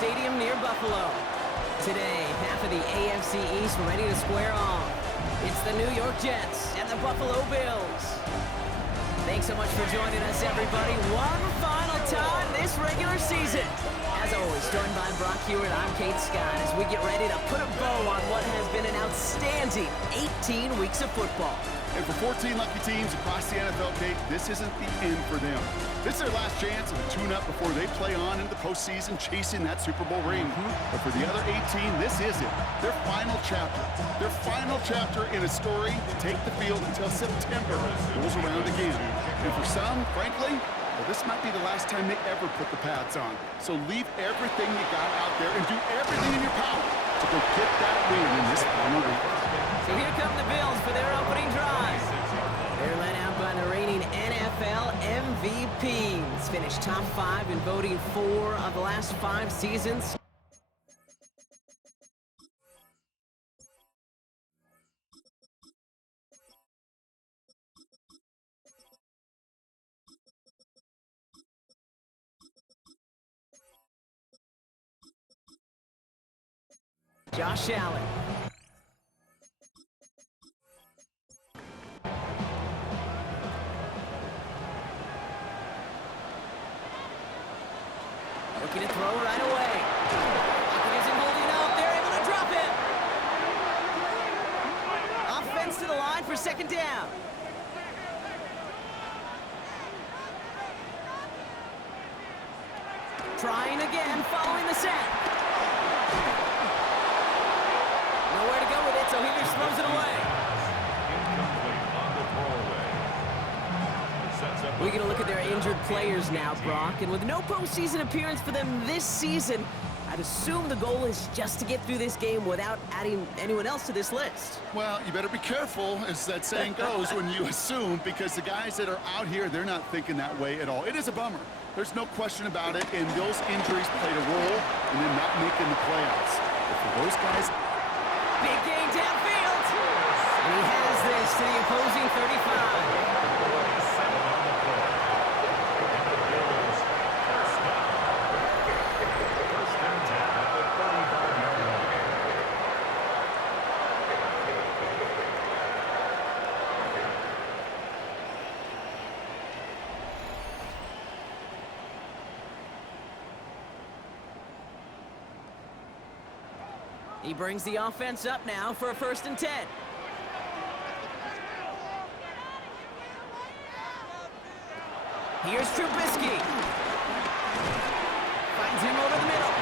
Stadium near Buffalo. Today, half of the AFC East ready to square off. It's the New York Jets and the Buffalo Bills. Thanks so much for joining us, everybody. One final time this regular season. As always, joined by Brock Hewitt, I'm Kate Scott as we get ready to put a bow on what has been an outstanding 18 weeks of football. And for 14 lucky teams across the NFL, Kate, this isn't the end for them. This is their last chance of a tune-up before they play on into the postseason chasing that Super Bowl ring. But for the other 18, this is it. Their final chapter. Their final chapter in a story to take the field until September rolls around again. And for some, frankly, well, this might be the last time they ever put the pads on. So leave everything you got out there and do everything in your power to go get that win in this final week. So here come the Bills for their opening drive. They're led out by the reigning NFL MVPs. Finished top 5 in voting 4 of the last 5 seasons. Josh Allen. Looking to throw right away. Pocket isn't holding up. They're able to drop it. Offense to the line for second down. Trying again, following the sack. Nowhere to go with it, so he just throws it away. We're going to look at their injured players now, Brock. And with no postseason appearance for them this season, I'd assume the goal is just to get through this game without adding anyone else to this list. Well, you better be careful, as that saying goes, when you assume, because the guys that are out here, they're not thinking that way at all. It is a bummer. There's no question about it, and those injuries played a role in them not making the playoffs. But for those guys... Big gain downfield. And he has this to the opposing 35. He brings the offense up now for a 1st and 10. Here's Trubisky. Finds him over the middle.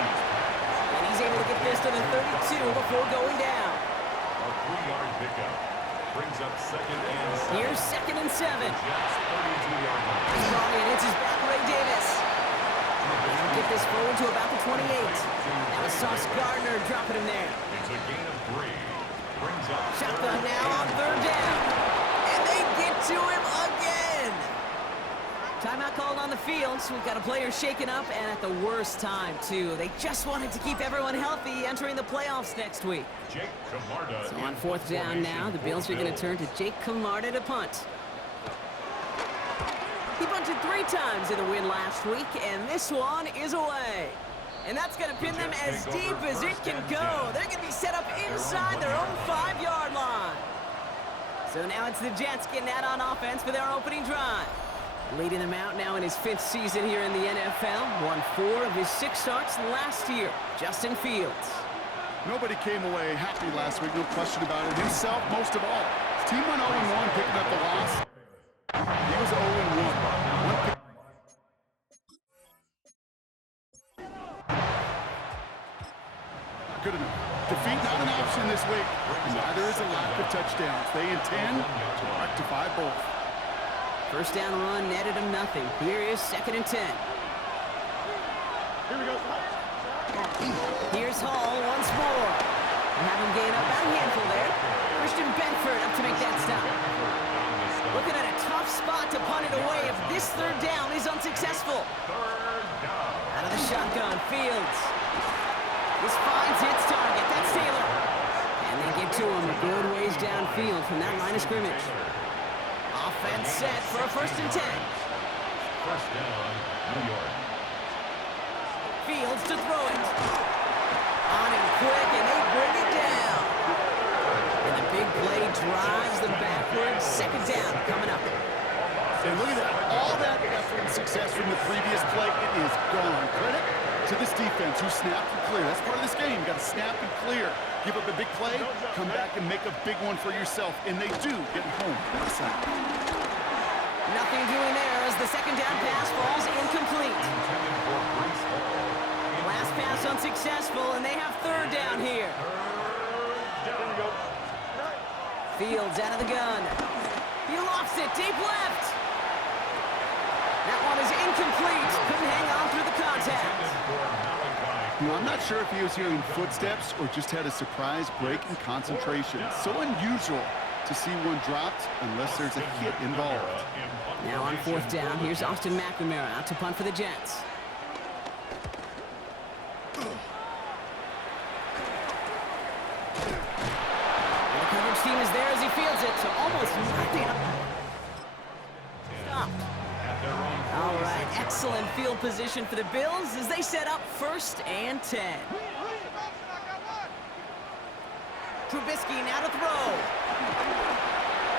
And he's able to get this to the 32 before going down. A 3-yard pickup brings up 2nd and 7. Here's 2nd and 7. Jets 32-yard line. He's brought in. It's his back, Ray Davis. They'll get this forward to about the 28. That was Sauce Gardner dropping him there. It's a gain of 3. Brings up Shotgun now on 3rd down. And they get to him again. Timeout called on the field, so we've got a player shaken up, and at the worst time, too. They just wanted to keep everyone healthy entering the playoffs next week. Jake Camarda. So on 4th down now, the Bills are going to turn to Jake Camarda to punt. He punted 3 times in the win last week, and this one is away. And that's going to pin them as deep as it can go. They're going to be set up inside their own 5-yard line. So now it's the Jets getting out on offense for their opening drive. Leading them out now in his 5th season here in the NFL. Won 4 of his 6 starts last year. Justin Fields. Nobody came away happy last week, no question about it. Himself, most of all. His team went 0-1, picking up the loss. He was 0-1. Good enough. Defeat not an option this week, and neither is a lack of touchdowns. They intend to rectify both. 1st down run netted him nothing. Here is 2nd and 10. Here we go. Here's Hall once more. And have him gain up about a handful there. Christian Benford up to make that stop. Looking at a tough spot to punt it away if this 3rd down is unsuccessful. Out of the shotgun, Fields. This finds its target. That's Taylor. And they get to him a good ways downfield from that line of scrimmage. Offense set for a 1st and 10. 1st down, New York. Fields to throw it. backward. Second down coming up. And look at that. All that effort and success from the previous play, it is gone. Credit to this defense who snapped and clear. That's part of this game. You got to snap and clear. Give up a big play, come back and make a big one for yourself. And they do get home. Nothing doing there as the second down pass falls incomplete. Last pass unsuccessful, and they have third down here. Fields out of the gun. He lofts it deep left. That one is incomplete. Couldn't hang on through the contact. I'm not sure if he was hearing footsteps or just had a surprise break in concentration. So unusual to see one dropped unless there's a hit involved. Now on fourth down, here's Austin McNamara out to punt for the Jets. And the coverage team is there as he fields it, so almost nothing. Stop. All right, excellent field position for the Bills as they set up 1st and 10. Trubisky now to throw.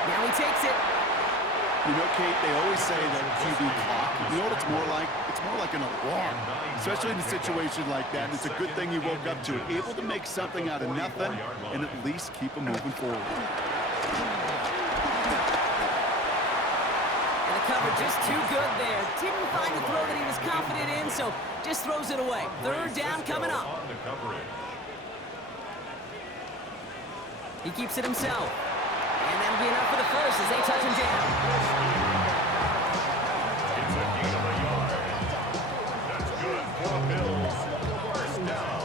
Now he takes it. You know, Kate, they always say that QB clock. You know what it's more like? It's more like an alarm, especially in a situation like that. And it's a good thing you woke up to it, able to make something out of nothing and at least keep them moving forward. And the cover just too good there. Didn't find the throw that he was confident in, so just throws it away. Third down coming up. He keeps it himself. And that'll be enough for the first as they touch him down. It's a gain of a yard. That's good for the Bills. First down.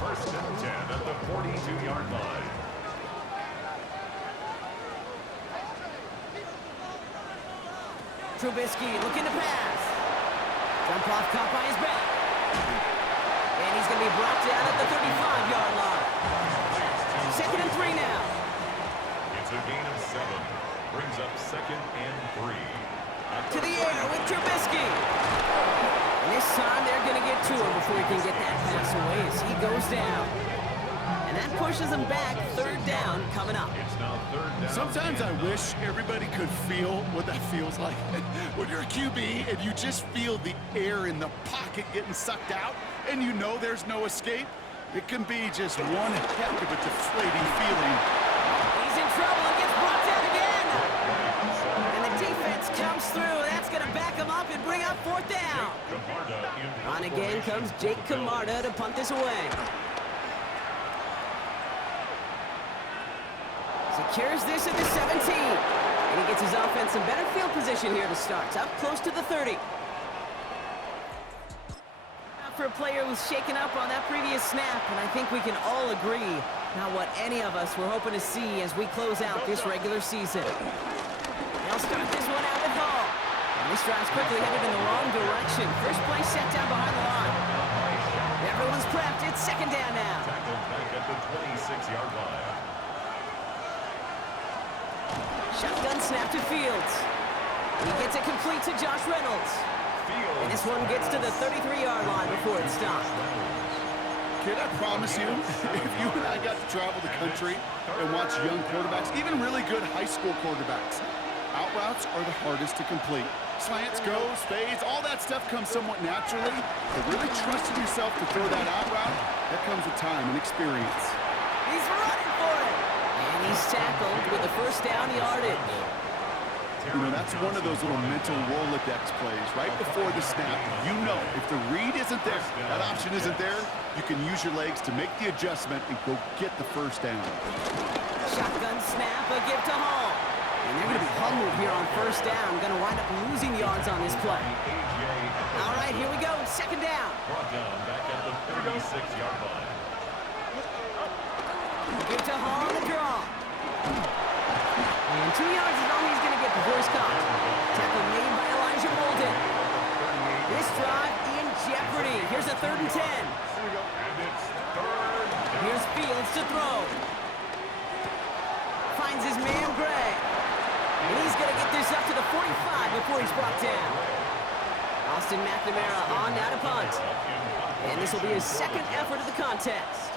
First and 10 at the 42-yard line. Trubisky looking to pass. Jump off caught by his back. And he's going to be brought down at the 35-yard line. 2nd and 3 now. It's a gain of 7. Brings up 2nd and 3. To the air with Trubisky. And this time they're going to get to him before he can get that pass away as he goes down. And that pushes him back. 3rd down coming up. It's now 3rd down. Sometimes I wish everybody could feel what that feels like. When you're a QB and you just feel the air in the pocket getting sucked out and you know there's no escape, it can be just one heck of a deflating feeling. He's in trouble and gets brought down again. And the defense comes through. That's going to back him up and bring up 4th down. On again comes Jake Camarda to punt this away. Secures this at the 17. And he gets his offense in better field position here to start. It's up close to the 30. For a player who's shaken up on that previous snap, and I think we can all agree not what any of us were hoping to see as we close out this regular season. They'll start this one out with Hall. And this drive's quickly headed in the wrong direction. First play set down behind the line. Everyone's prepped. It's 2nd down now. Tackled back at the 26-yard line. Shotgun snap to Fields. He gets it complete to Josh Reynolds. And this one gets to the 33-yard line before it stops. Kid, I promise you, if you and I got to travel the country and watch young quarterbacks, even really good high school quarterbacks, out routes are the hardest to complete. Slants, goes, fades, all that stuff comes somewhat naturally, but really trusting yourself to throw that out route, that comes with time and experience. He's running for it. And he's tackled with the 1st down yardage. You know, that's one of those little mental Rolodex plays. Right before the snap, you know if the read isn't there, that option isn't there, you can use your legs to make the adjustment and go get the 1st down. Shotgun snap, a give to Hall. And they're going to be humbled here on 1st down. Going to wind up losing yards on this play. All right, here we go. 2nd down. Brought down back at the 36-yard line. Give to Hall on the draw. And 2 yards is all he's going to get before he's caught. Tackle made by Elijah Molden. This drive in jeopardy. Here's a 3rd and 10. Here's Fields to throw. Finds his man Gray. And he's going to get this up to the 45 before he's brought down. Austin McNamara on now to punt. And this will be his 2nd effort of the contest.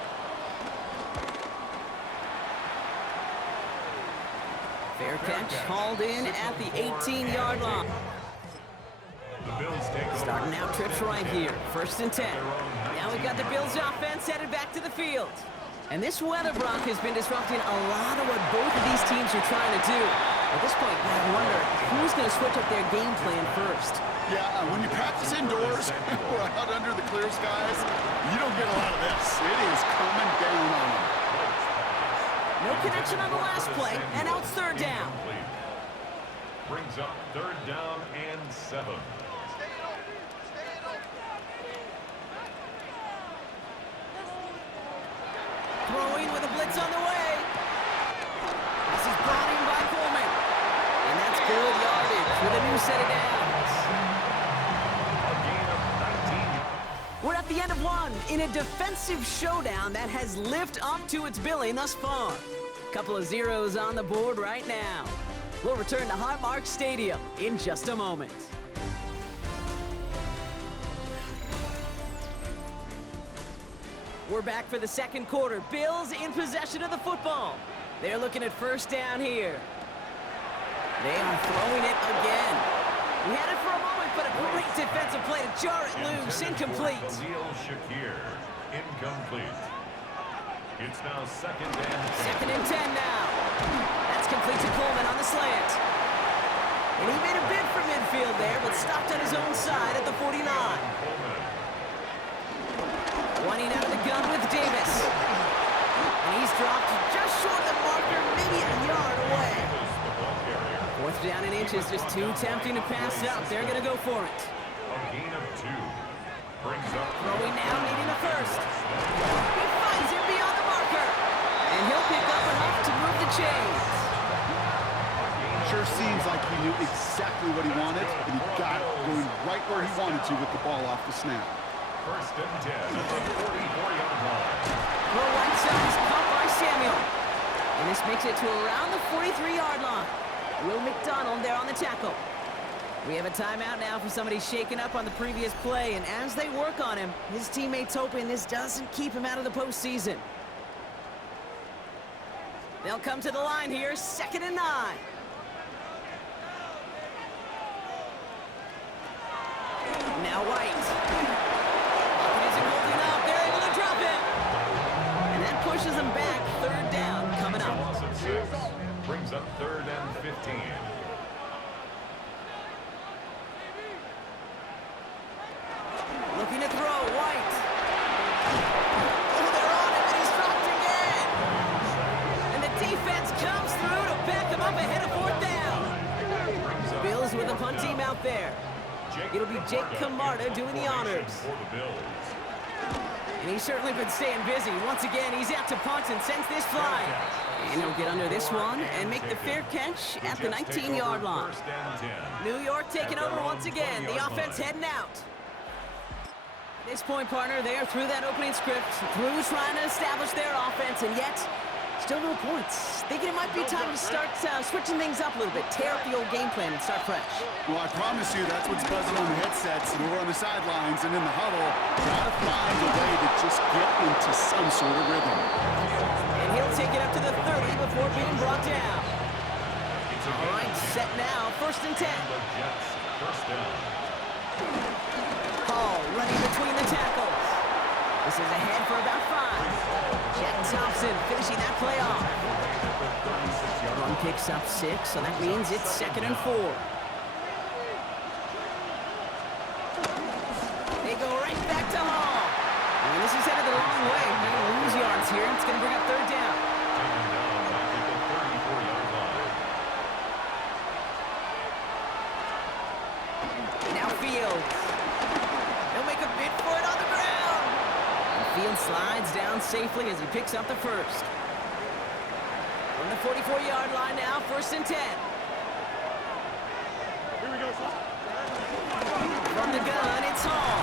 Fair catch hauled in at the 18-yard line. The Bills take over. Starting out trips right here. 1st and 10. Now we've got the Bills offense headed back to the field. And this weather, Brock, has been disrupting a lot of what both of these teams are trying to do. At this point, I wonder who's going to switch up their game plan first. Yeah, when you practice indoors or out under the clear skies, you don't get a lot of this. It is coming down on them. No connection on the last play, and now it's 3rd down. Brings up 3rd down and 7. Throwing with a blitz on the way. This is brought in by Coleman. And that's good yardage with a new set of downs. A gain of 19. We're at the end of one in a defensive showdown that has lived up to its billing thus far. Couple of zeros on the board right now. We'll return to Highmark Stadium in just a moment. We're back for the 2nd quarter. Bills in possession of the football. They're looking at 1st down here. They are throwing it again. We had it for a moment, but a great defensive play to jar it loose. Incomplete. Khalil Shakir. Incomplete. It's now 2nd and 2nd and 10 now. That's complete to Coleman on the slant. And he made a bid for midfield there, but stopped on his own side at the 49. Running out of the gun with Davis. And he's dropped just short of the marker, maybe a yard away. 4th down and inches, just too tempting to pass up. They're going to go for it. a gain of 2. Brings up Throwing now, needing a first. He finds him beyond the marker. And he'll pick up enough to move the chains. Sure seems like he knew exactly what he wanted, and he got it going right where he wanted to with the ball off the snap. 1st and 10 at the 44-yard line. Low right side is caught by Samuel. And this makes it to around the 43-yard line. Will McDonald there on the tackle. We have a timeout now for somebody shaken up on the previous play, and as they work on him, his teammates hoping this doesn't keep him out of the postseason. They'll come to the line here, 2nd and 9. Now White. It isn't holding up. They're able to drop it. And that pushes them back. 3rd down coming up. Loss of 6. Brings up 3rd and 15. Looking to throw, White. Oh, they're on him, and he's dropped again. And the defense comes through to back him up ahead of 4th down. Bills with a punt team out there. It'll be Jake Camarda doing the honors. For the Bills. And he's certainly been staying busy. Once again, he's out to punt and sends this flying. And he'll get under this one and make the fair catch at the 19-yard line. 1st and 10. New York taking over once again. The offense heading out. At this point, partner, they are through that opening script, through trying to establish their offense, and yet still no points. Thinking it might be time to start switching things up a little bit, tear up the old game plan and start fresh. Well, I promise you that's what's buzzing on the headsets and we're on the sidelines and in the huddle. Gotta find a way to just get into some sort of rhythm. And he'll take it up to the 30 before being brought down. All right, set now, 1st and 10. The Jets, 1st down. Hall running between the tackles. This is ahead for about 5. Jack Thompson finishing that play off. Run picks up 6, so that means it's 2nd and 4. They go right back to Hall. And this is headed the wrong way. They're going to lose yards here. It's going to bring up 3rd down. Taken down back at the 34-yard line. Now Fields. They'll make a bid for it on the ground. And Fields slides down safely as he picks up the first. From the 44-yard line now, 1st and 10. From the gun, it's Hall.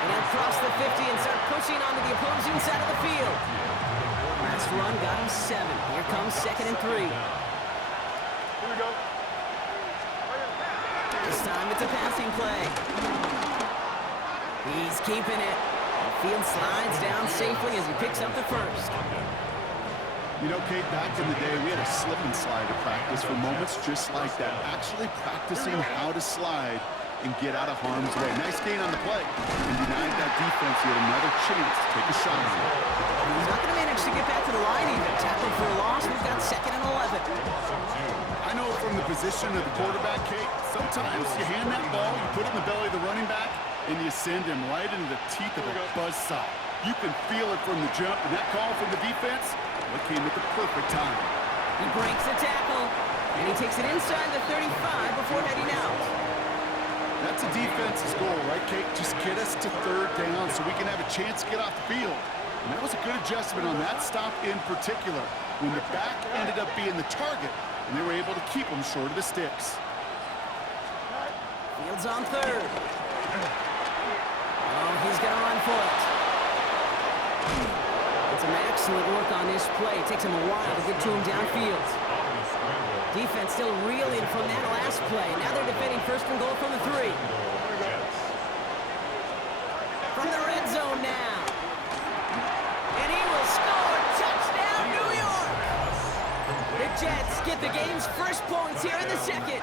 And he'll cross the 50 and start pushing onto the opposing side of the field. Last run got him 7. Here comes 2nd and 3. This time it's a passing play. He's keeping it. Field slides down safely as he picks up the first. You know, Kate, back in the day, we had a slip and slide at practice for moments just like that. Actually practicing how to slide and get out of harm's way. Nice gain on the play. And denied that defense yet another chance to take a shot on it. He's not going to manage to get back to the line even. Tackled for a loss. We've got 2nd and 11. I know from the position of the quarterback, Kate, sometimes you hand that ball, you put it in the belly of the running back, and you send him right into the teeth of a buzzsaw. You can feel it from the jump, and that call from the defense, well, it came at the perfect time. He breaks the tackle, and he takes it inside the 35 before heading out. That's a defense's goal, right, Kate? Just get us to 3rd down so we can have a chance to get off the field. And that was a good adjustment on that stop in particular, when the back ended up being the target, and they were able to keep him short of the sticks. Fields on 3rd. Oh, he's going to run for it. It's an excellent work on this play. It takes him a while to get to him downfield. Defense still reeling from that last play. Now they're defending 1st and goal from the 3. From the red zone now. And he will score. Touchdown, New York! The Jets get the game's first points here in the 2nd.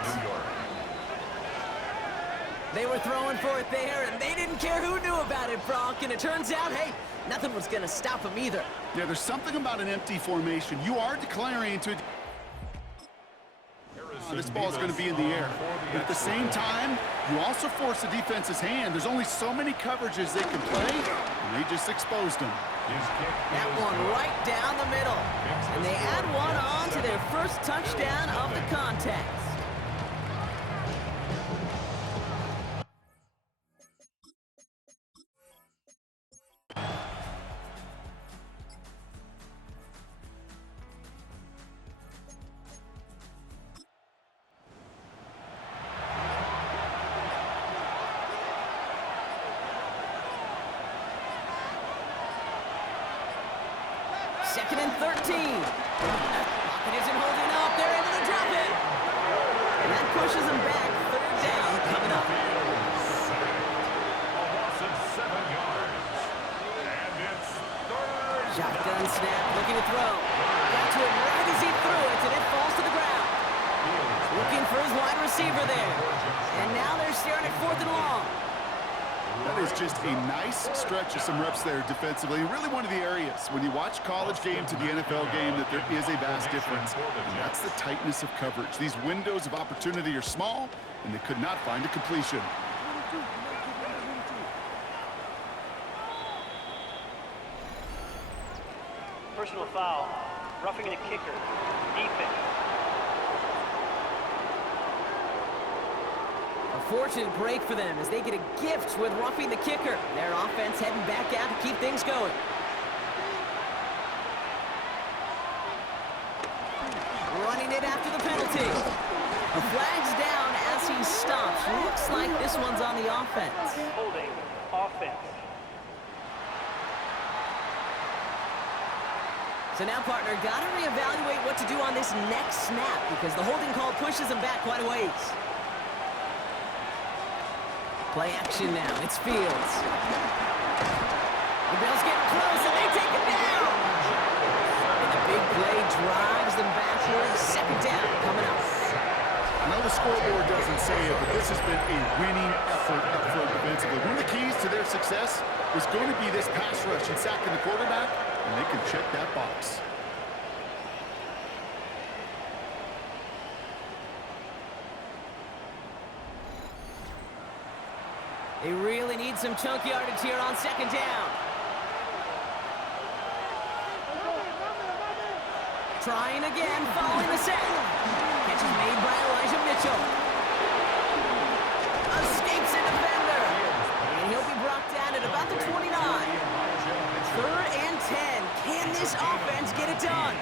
They were throwing for it there, and they didn't care who knew about it, Brock. And it turns out, hey, nothing was going to stop them either. Yeah, there's something about an empty formation. You are declaring to... this ball is going to be in the air. But at the same time, you also force the defense's hand. There's only so many coverages they can play, and they just exposed them. That one right down the middle. And they add one on to their first touchdown of the contest. Second and 13. Pocket isn't holding up. They're able to drop it. And that pushes them back. 3rd down coming up. A loss of 7 yards. And it's 3rd. Shotgun snap, looking to throw. Got to it right as he threw it, and it falls to the ground. Looking for his wide receiver there. And now they're staring at 4th and long. That is just a nice stretch of some reps there defensively. Really one of the areas when you watch college game to the NFL game that there is a vast difference. And that's the tightness of coverage. These windows of opportunity are small, and they could not find a completion. Personal foul, roughing the kicker, defense. A fortunate break for them as they get a gift with roughing the kicker. Their offense heading back out to keep things going. Running it after the penalty. A flag's down as he stops. Looks like this one's on the offense. Holding, offense. So now, partner, got to reevaluate what to do on this next snap because the holding call pushes him back quite a ways. Play action now. It's Fields. The Bills getting close, and they take it down. And the big play drives them backwards. 2nd down coming up. I know the scoreboard doesn't say it, but this has been a winning effort up front defensively. One of the keys to their success was going to be this pass rush and sacking the quarterback, and they can check that box. They really need some chunk yardage here on 2nd down. Trying again, following the sack. Catch is made by Elijah Mitchell. Escapes a defender. And he'll be brought down at about the 29. 3rd and 10. Can this offense get it done?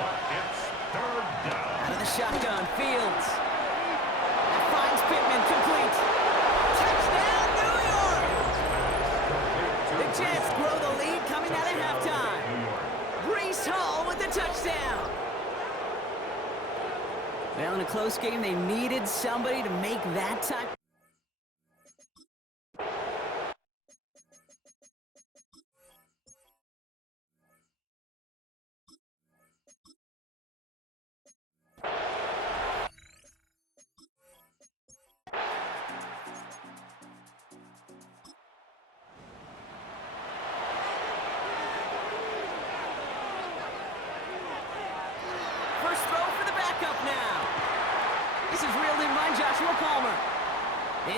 But it's 3rd down. Out of the shotgun, Fields. That finds Pittman, complete. Touchdown, New York! The Jets grow the lead coming out of halftime. Breece Hall with the touchdown. Well, in a close game, they needed somebody to make that type.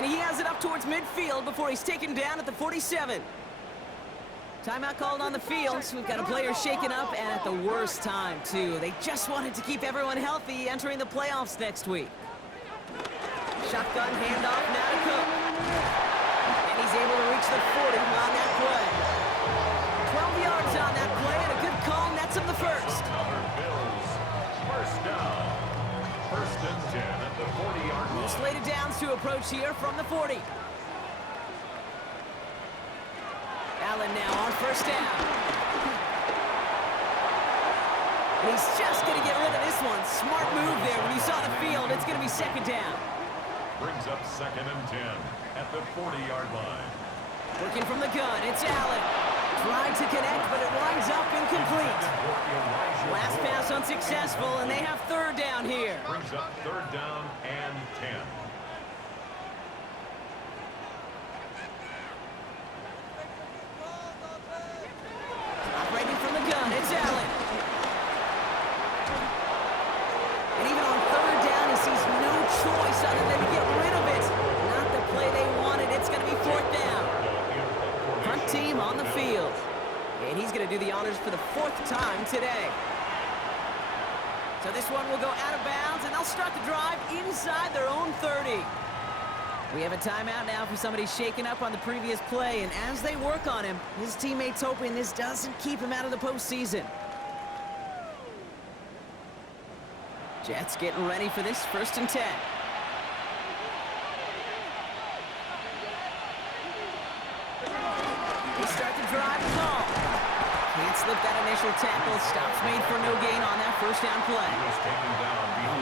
And he has it up towards midfield before he's taken down at the 47. Timeout called on the field, so we've got a player shaken up, and at the worst time, too. They just wanted to keep everyone healthy entering the playoffs next week. Shotgun handoff now to Cook. And he's able to reach the 40 on that play. 12 yards on that play, and a good call nets him the first. Bills. First down. First and 10 at the 40-yard line. Slated downs to approach here from the 40. Allen now on first down. And he's just going to get rid of this one. Smart move there. When you saw the field, it's going to be second down. Brings up second and 10 at the 40-yard line. Working from the gun, it's Allen. Tried to connect, but it winds up incomplete. Last pass unsuccessful, and they have third down here. Brings up third down and 10. Operating from the gun, it's Allen. And even on third down, he sees no choice other than to get rid of it. Not the play they wanted. It's going to be fourth down. Front team on the field. And he's going to do the honors for the fourth time today. So this one will go out of bounds, and they'll start the drive inside their own 30. We have a timeout now for somebody shaken up on the previous play, and as they work on him, his teammates hoping this doesn't keep him out of the postseason. Jets getting ready for this first and 10. They start the drive call. Can't slip that initial tackle. Stops made for no gain on that first down play.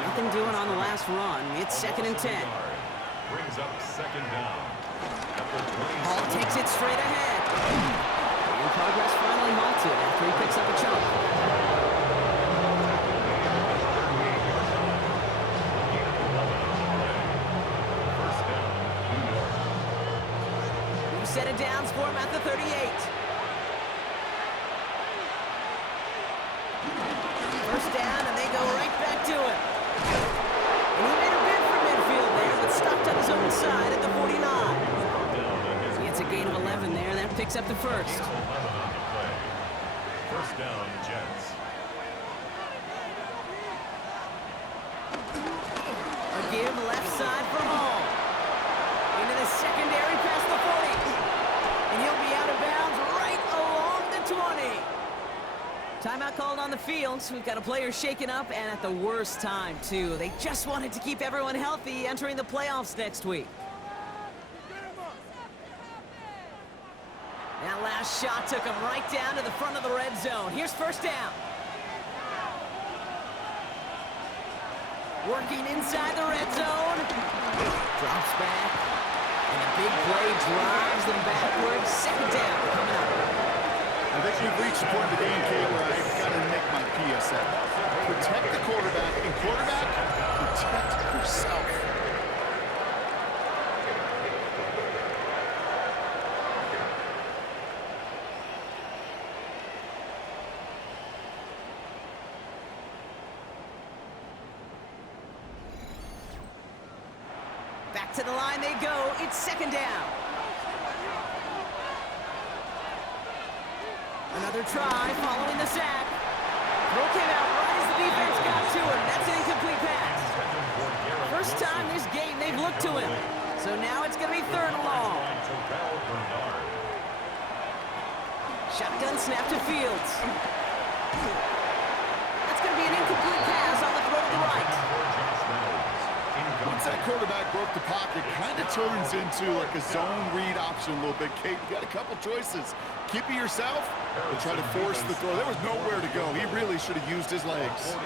Nothing doing on the last run. It's second and 10. Brings up second down. Hall takes it straight ahead. And progress finally halted after he picks up a chunk. We set it down for him at the 38. First down, and they go right back to him. And he made a bid for midfield there, but stopped on his own side at the 49. He gets a gain of 11 there, and that picks up the first. First down, Jets. A give left side for Hall. Into the secondary past the 40. And he'll be out of bounds right along the 20. Timeout called on the field, so we've got a player shaken up, and at the worst time, too. They just wanted to keep everyone healthy entering the playoffs next week. That last shot took him right down to the front of the red zone. Here's first down. Working inside the red zone. Drops back. And a big play drives them backwards. Second down coming up. I think we've reached the point of the game, Kate, where I've got to make my PSA. Protect the quarterback, and quarterback, protect yourself. Back to the line they go. It's second down. Another try following the sack. Throw came out right as the defense got to him. That's an incomplete pass. First time this game they've looked to him. So now it's going to be third and long. Shotgun snap to Fields. That's going to be an incomplete pass on the throw to the right. Once that quarterback broke the pocket, kind of turns into like a zone read option a little bit. Kate, you got a couple choices. Keep it yourself or try to force the throw. There was nowhere to go. He really should have used his legs.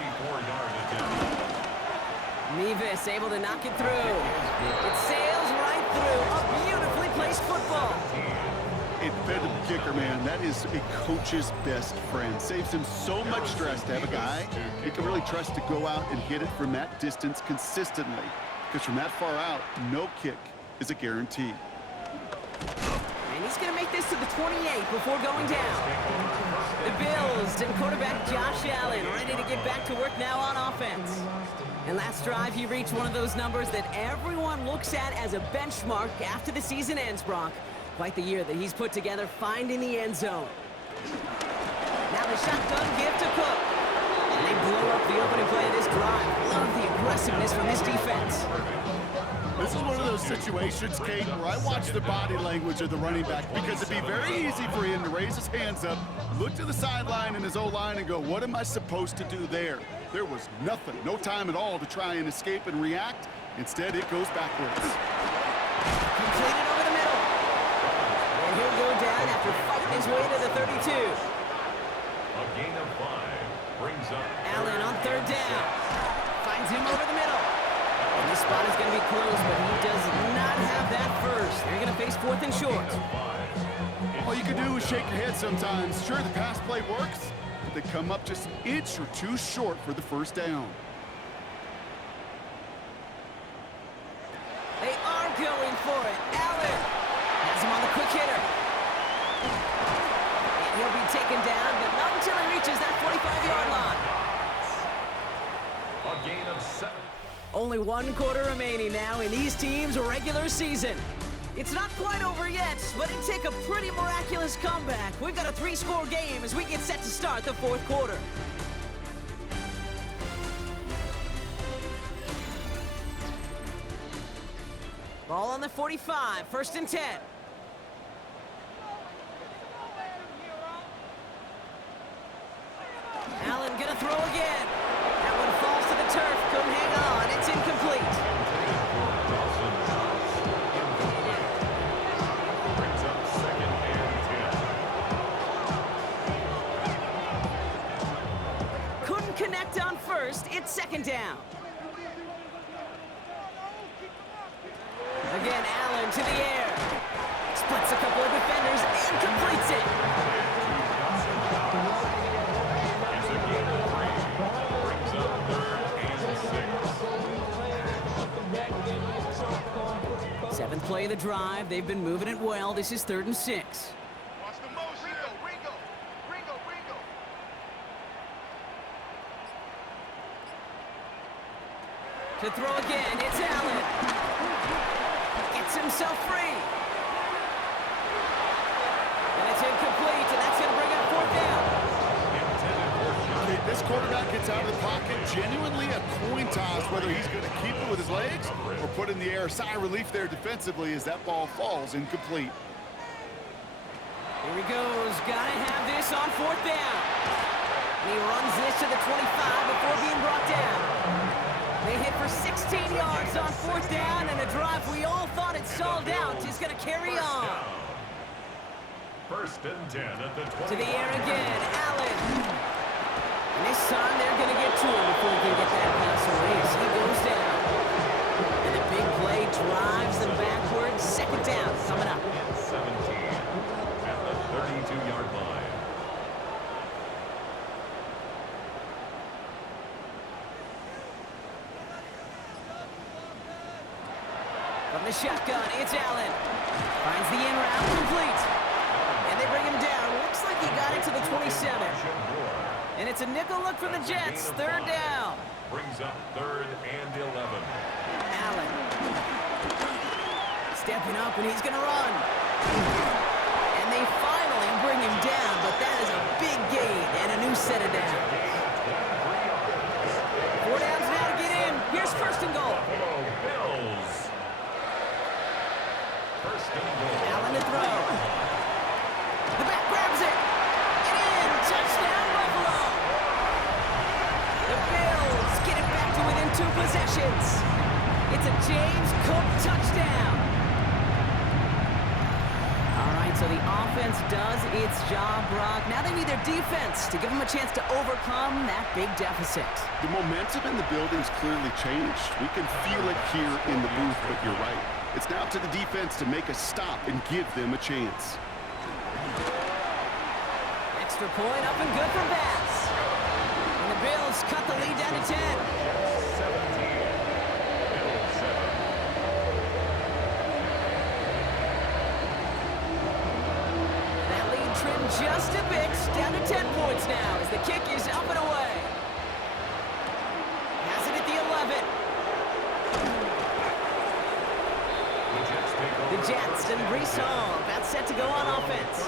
Mevis able to knock it through. It sails right through. A beautifully placed football. It fed to the kicker, man. That is a coach's best friend. Saves him so much stress to have a guy he can really trust to go out and hit it from that distance consistently. Because from that far out, no kick is a guarantee. And he's going to make this to the 28 before going down. The Bills and quarterback Josh Allen ready to get back to work now on offense. And last drive, he reached one of those numbers that everyone looks at as a benchmark after the season ends, Brock. Quite the year that he's put together finding the end zone. Now the shotgun give to Cook. And they blow up the opening play of this drive. Love the aggressiveness from this defense. This is one of those situations, Kate, where I watch the body language of the running back because it'd be very easy for him to raise his hands up, look to the sideline in his O-line and go, what am I supposed to do there? There was nothing, no time at all to try and escape and react. Instead, it goes backwards. Completed over the middle. And he'll go down after fighting his way to the 32. A gain of 5 brings up Allen on third down. Finds him over the middle. And this spot is going to be close, but he does not have that first. They're going to face 4th and short. All you can do is shake your head sometimes. Sure, the pass play works, but they come up just an inch or two short for the first down. They are going for it. Allen has him on the quick hitter. And he'll be taken down, but not until he reaches that 45-yard line. a gain of 7. Only 1 quarter remaining now in these teams' regular season. It's not quite over yet, but it'd take a pretty miraculous comeback. We've got a 3-score game as we get set to start the 4th quarter. Ball on the 45, 1st and 10. Allen gonna throw again. That one falls to the turf. Couldn't hang on. It's incomplete. Brings up 2nd and 10. Couldn't connect on first. It's 2nd down. Again, Allen to the air. Splits a couple of defenders and completes it. It's a gain of 3. Brings up 3rd and 6. 7th play of the drive. They've been moving it well. This is 3rd and 6. Watch the motion. Ringo. To throw again, it's Allen. Gets himself free. And it's incomplete, and that's going to bring up 4th down. Okay, this quarterback gets out of the pocket, genuinely a coin toss, whether he's going to keep it with his legs or put in the air. Sigh of relief there defensively as that ball falls incomplete. Here he goes. Got to have this on 4th down. And he runs this to the 25 before being brought down. They hit for 16 yards on 4th down, and a drive we all thought had stalled out is going to carry on. 1st and 10 at the 20. To the air again, Allen. And this time they're going to get to him before he can get that pass away as he goes down. And the big play drives them backwards. 2nd down coming up. 17 at the 32-yard line. From the shotgun, it's Allen. Finds the in route, complete. And they bring him down. Looks like he got it to the 27. And it's a nickel look for the Jets. 3rd down. Brings up 3rd and 11. Allen. Stepping up, and he's going to run. And they finally bring him down, but that is a big gain and a new set of downs. 4 downs now to get in. Here's 1st and goal. Bills. 1st and goal. Allen to throw. The back grabs it. And in. Touchdown, Buffalo. The Bills get it back to within 2 possessions. It's a James Cook touchdown. All right, so the offense does its job, Brock. Now they need their defense to give them a chance to overcome that big deficit. The momentum in the building's clearly changed. We can feel it here in the booth, but you're right. It's now to the defense to make a stop and give them a chance. Extra point up and good from Bass. And the Bills cut the lead down to 10. 17. Bills 7. That lead trimmed just a bit, down to 10 points now as the kick is up and away. Has it at the 11. The Jets and Brees Hall about set to go on offense.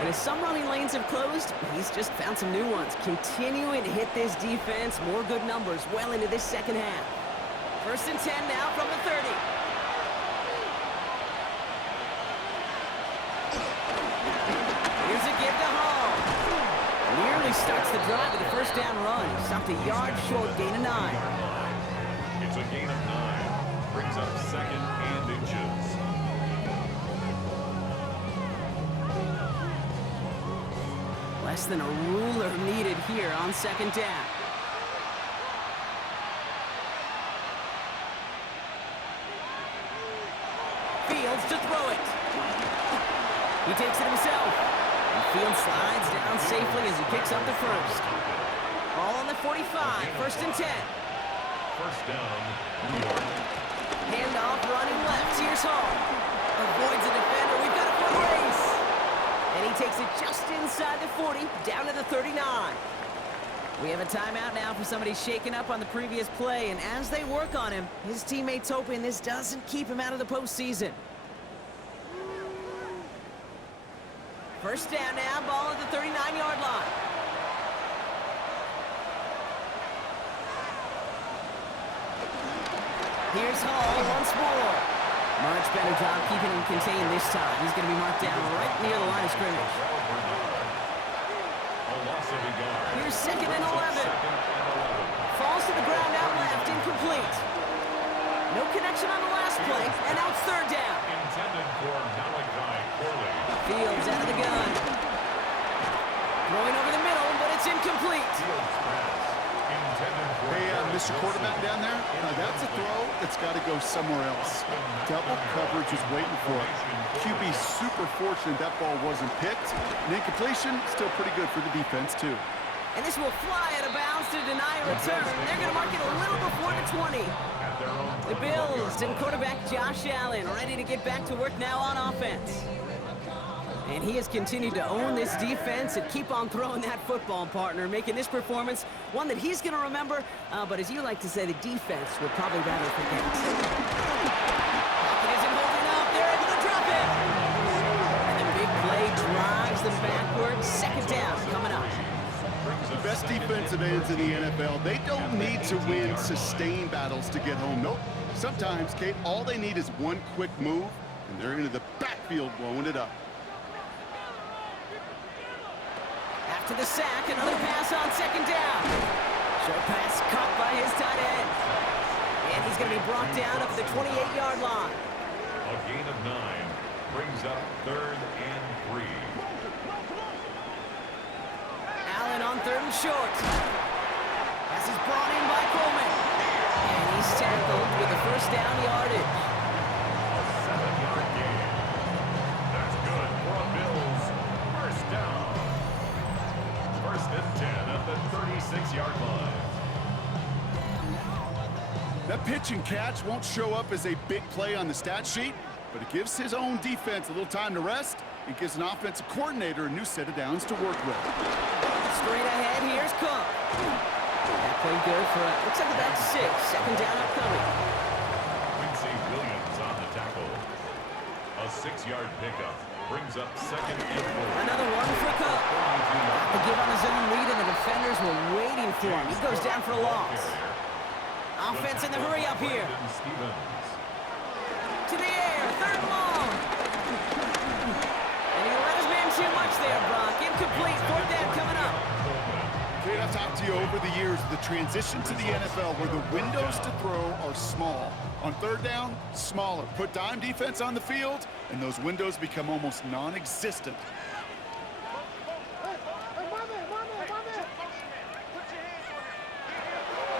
And as some running lanes have closed, he's just found some new ones. Continuing to hit this defense, more good numbers well into this second half. 1st and 10 now from the 30. Here's a give to Hall. Nearly starts the drive with a first down run. Stopped a yard short, gain of 9. It's a gain of 9. Brings up 2nd and inches. Less than a ruler needed here on 2nd down. Fields to throw it. He takes it himself. And Fields slides down safely as he picks up the first. Ball on the 45, 1st and 10. First down, New York. Handoff running left. Here's Hall. Avoids a defender. We've got a foot race. And he takes it just inside the 40, down to the 39. We have a timeout now for somebody shaken up on the previous play, and as they work on him, his teammates hoping this doesn't keep him out of the postseason. First down now, ball at the 39-yard line. Here's Hall once more. Much better job keeping him contained this time. He's going to be marked down right near the line of scrimmage. Here's 2nd and 11. Falls to the ground out left, incomplete. No connection on the last play, and now it's 3rd down. Intended for Malachi Corley. Fields out of the gun. Throwing over the middle, but it's incomplete. Hey, Mr. Quarterback down there, that's a throw that's got to go somewhere else. Double coverage is waiting for it. QB super fortunate that ball wasn't picked. And incompletion, still pretty good for the defense, too. And this will fly out of bounds to deny a return. They're going to mark it a little before the 20. The Bills and quarterback Josh Allen ready to get back to work now on offense. And he has continued to own this defense and keep on throwing that football, partner, making this performance one that he's going to remember, but as you like to say, the defense would probably rather forget. Pocket isn't holding up. They're able to drop it. And the big play drives them backwards. 2nd down coming up. The best defensive ends in the NFL, they don't need to win sustained battles to get home. Nope. Sometimes, Kate, all they need is one quick move, and they're into the backfield blowing it up. After the sack, another pass on 2nd down. Short pass caught by his tight end. And he's going to be brought down up at the 28-yard line. A gain of 9 brings up 3rd and 3. Allen on 3rd and short. Pass is brought in by Coleman. And he's tackled with the first down yardage. A 7-yard gain. That's good for a Bills first down. 1st and 10 at the 36-yard line. That pitch and catch won't show up as a big play on the stat sheet, but it gives his own defense a little time to rest. It gives an offensive coordinator a new set of downs to work with. Straight ahead, here's Cook. That played good for looks like about 6. 2nd down upcoming. Quincy Williams on the tackle. A 6-yard pickup brings up 2nd and 4. Another one for Cook. The give on his own lead, and the defenders were waiting for him. He goes down for a loss. Offense in the hurry up here. To the air, 3rd and long. And he let his man too much there, Brock. Incomplete, 4th down coming up. Kate, I've talked to you over the years, the transition to the NFL where the windows to throw are small. On 3rd down, smaller. Put dime defense on the field, and those windows become almost non-existent.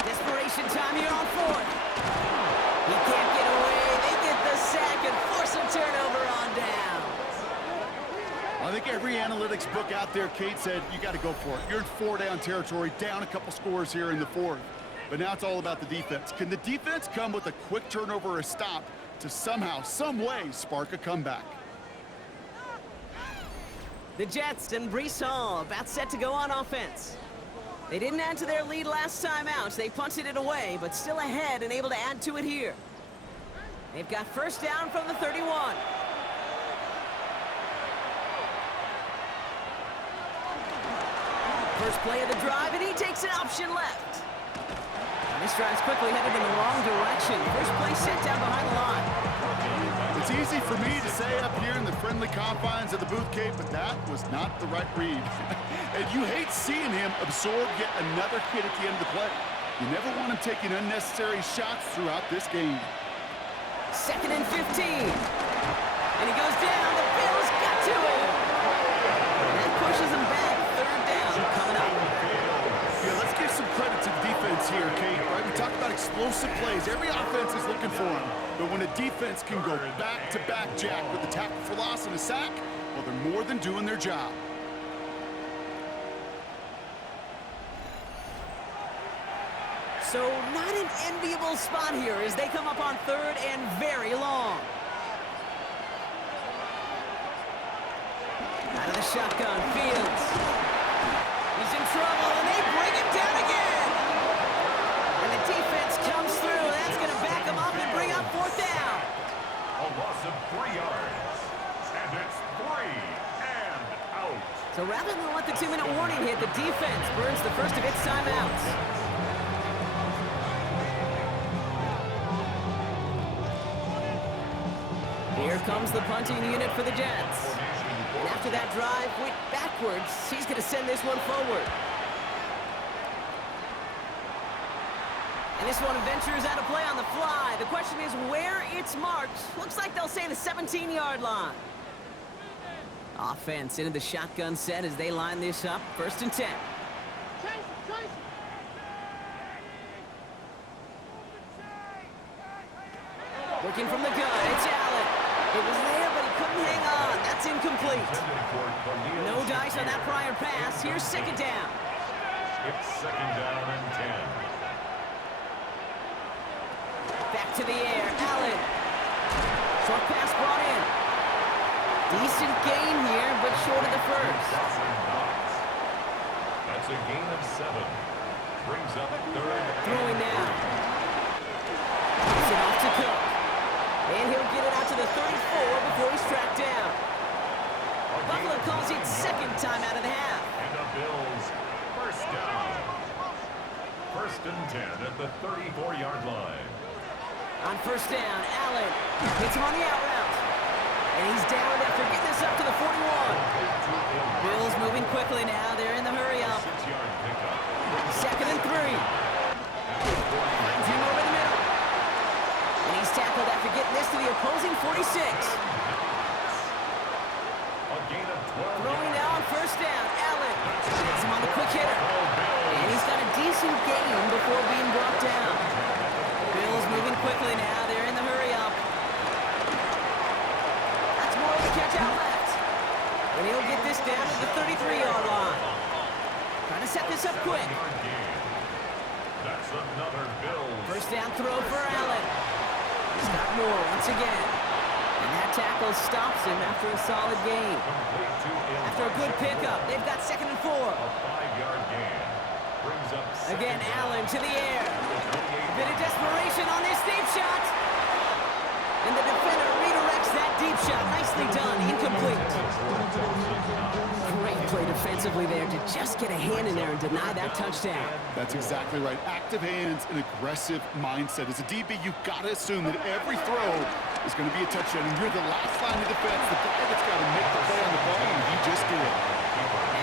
Desperation time here on 4th. He can't get away. They get the sack and force a turnover on down. I think every analytics book out there, Kate, said you got to go for it. You're in 4-down territory, down a couple scores here in the 4th. But now it's all about the defense. Can the defense come with a quick turnover or a stop to somehow, some way, spark a comeback? The Jets and Breece Hall about set to go on offense. They didn't add to their lead last time out. They punted it away, but still ahead and able to add to it here. They've got first down from the 31. First play of the drive, and he takes an option left. And this drive's quickly headed in the wrong direction. First play set down behind the line. It's easy for me to say up here in the friendly confines of the booth, Kate, but that was not the right read. And you hate seeing him absorb yet another hit at the end of the play. You never want him taking unnecessary shots throughout this game. 2nd and 15. And he goes down. The Bills got to him. And that pushes him back. 3rd down coming up. Yeah, let's give some credit to the defense here, Kate. Right? We talked about explosive plays. Every offense is looking for them. But when a defense can go back-to-back, Jack, with a tackle for loss and a sack, well, they're more than doing their job. So not an enviable spot here as they come up on 3rd and very long. Out of the shotgun, Fields. He's in trouble, and they bring him down again. And the defense comes through. That's going to back him up and bring up 4th down. A loss of 3 yards. And it's 3 and out. So rather than let the 2-minute warning hit, the defense burns the first of its timeouts. Here comes the punting unit for the Jets. And after that drive went backwards, he's going to send this one forward. And this one ventures out of play on the fly. The question is where it's marked. Looks like they'll say the 17-yard line. Offense into the shotgun set as they line this up. 1st and 10. Working from the gun, it's Allen. It was there, but he couldn't hang on. That's incomplete. No dice on that prior pass. Here's 2nd down. It's 2nd down and 10. Back to the air, Allen. Short pass brought in. Decent gain here, but short of the first. That's a gain of 7. Brings up 3rd. Throwing now. Gets it off to Cook. And he'll get it out to the 34 before he's tracked down. Buffalo calls it 2nd time out of the half. And the Bills, first down. 1st and 10 at the 34-yard line. On 1st down, Allen hits him on the out route. And he's down after getting this up to the 41. Bills moving quickly now. They're in the hurry up. 6-yard pickup. 2nd and 3. Finds him over the middle. And he's tackled after getting this to the opposing 46. A gain of 12. Throwing now on 1st down, Allen hits him on the quick hitter. And he's got a decent gain before being brought down. Bills moving quickly now. They're in the hurry up. That's more of the catch out left. And he'll get this down to the 33-yard line. Trying to set this up quick. That's another Bills. 1st down throw for Allen. He's got more once again. And that tackle stops him after a solid gain. After a good pickup, they've got 2nd and 4. A 5-yard gain. Brings up Again, Allen to the air. A bit of desperation on this deep shot. And the defender redirects that deep shot. Nicely done. Incomplete. Great play defensively there to just get a hand in there and deny that touchdown. That's exactly right. Active hands and aggressive mindset. As a DB, you've got to assume that every throw is going to be a touchdown. And you're the last line of defense, the guy that's got to make the play on the ball, and he just did.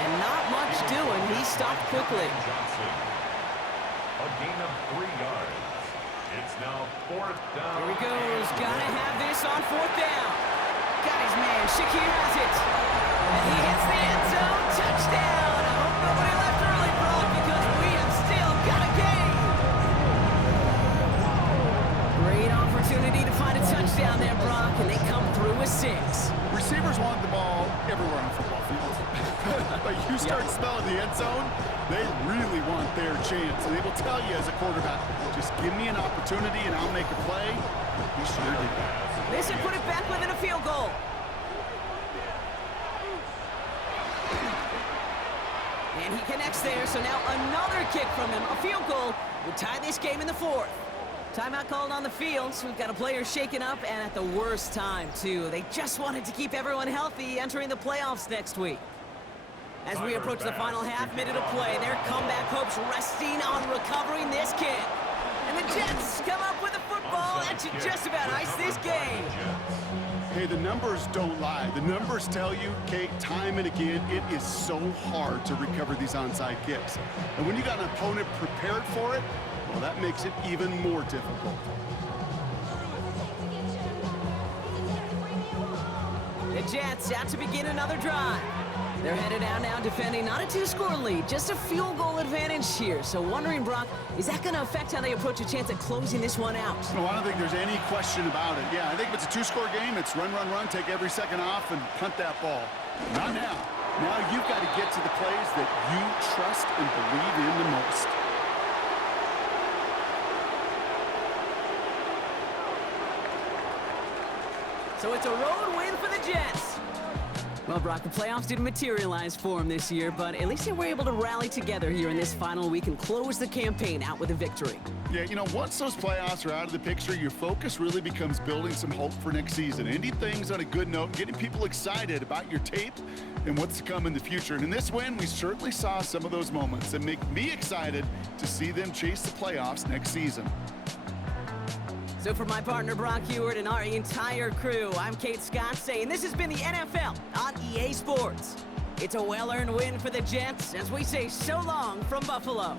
And not much doing. He stopped quickly. Johnson. A gain of 3 yards. It's now 4th down. Here he goes. Gotta have this on 4th down. Got his man. Shakir has it. And he hits the end zone. Touchdown. I hope nobody left early, Brock, because we have still got a game. Great opportunity to find a touchdown there, Brock, and they come through with 6. Receivers want the ball everywhere on the football field. But you start smelling the end zone, they really want their chance. And they will tell you as a quarterback, just give me an opportunity and I'll make a play. He sure did that. This would put it back within a field goal. And he connects there, so now another kick from him. A field goal would tie this game in the fourth. Timeout called on the field, so we've got a player shaken up, and at the worst time, too. They just wanted to keep everyone healthy entering the playoffs next week. As we approach the final half minute of play, their comeback hopes resting on recovering this kick. And the Jets come up with a football that should just about ice this game. Hey, the numbers don't lie. The numbers tell you, Kate, time and again, it is so hard to recover these onside kicks. And when you got an opponent prepared for it, well, that makes it even more difficult. The Jets out to begin another drive. They're headed out now defending not a two-score lead, just a field goal advantage here. So wondering, Brock, is that going to affect how they approach a chance at closing this one out? No, I don't think there's any question about it. Yeah, I think if it's a two-score game, it's run, run, run, take every second off, and punt that ball. Not now. Now you've got to get to the plays that you trust and believe in the most. So it's a road win for the Jets. Well, Brock, the playoffs didn't materialize for them this year, but at least they were able to rally together here in this final week and close the campaign out with a victory. Yeah, you know, once those playoffs are out of the picture, your focus really becomes building some hope for next season. Ending things on a good note, getting people excited about your tape and what's to come in the future. And in this win, we certainly saw some of those moments that make me excited to see them chase the playoffs next season. So for my partner, Brock Heward, and our entire crew, I'm Kate Scott saying this has been the NFL on EA Sports. It's a well-earned win for the Jets as we say so long from Buffalo.